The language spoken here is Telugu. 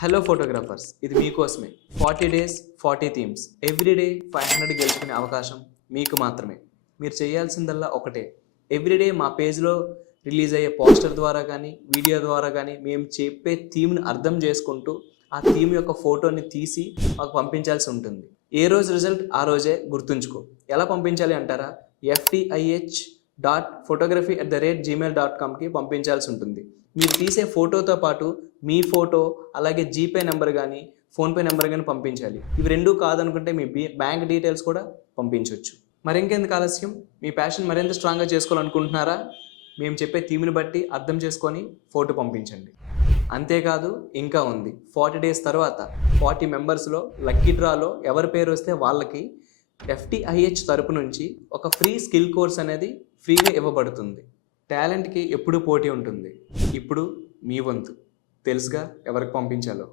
హలో ఫోటోగ్రాఫర్స్, ఇది మీకోసమే. 40 డేస్ 40 థీమ్స్, ఎవ్రీడే 500 గెలుచుకునే అవకాశం మీకు మాత్రమే. మీరు చేయాల్సిందల్లా ఒకటే, ఎవ్రీడే మా పేజ్లో రిలీజ్ అయ్యే పోస్టర్ ద్వారా కానీ వీడియో ద్వారా కానీ మేము చెప్పే థీమ్ని అర్థం చేసుకుంటూ ఆ థీమ్ యొక్క ఫోటోని తీసి మాకు పంపించాల్సి ఉంటుంది. ఏ రోజు రిజల్ట్ ఆ రోజే గుర్తుంచుకో. ఎలా పంపించాలి అంటారా? FTIH.photography@gmail.comకి పంపించాల్సి ఉంటుంది. మీరు తీసే ఫోటోతో పాటు మీ ఫోటో, అలాగే జీపే నెంబర్ కానీ ఫోన్పే నెంబర్ కానీ పంపించాలి. ఇవి రెండూ కాదనుకుంటే మీ బ్యాంక్ డీటెయిల్స్ కూడా పంపించవచ్చు. మరింకెందుకు ఆలస్యం? మీ ప్యాషన్ మరింత స్ట్రాంగ్గా చేసుకోవాలనుకుంటున్నారా? మేము చెప్పే థీమ్ని బట్టి అర్థం చేసుకొని ఫోటో పంపించండి. అంతేకాదు, ఇంకా ఉంది. 40 డేస్ తర్వాత 40 మెంబర్స్లో లక్కీ డ్రాలో ఎవరి పేరు వస్తే వాళ్ళకి FTIH తరపు నుంచి ఒక ఫ్రీ స్కిల్ కోర్స్ అనేది ఫ్రీగా ఇవ్వబడుతుంది. టాలెంట్కి ఎప్పుడూ పోటీ ఉంటుంది. ఇప్పుడు మీ వంతు. తెలుసుగా ఎవరికి పంపించాలో.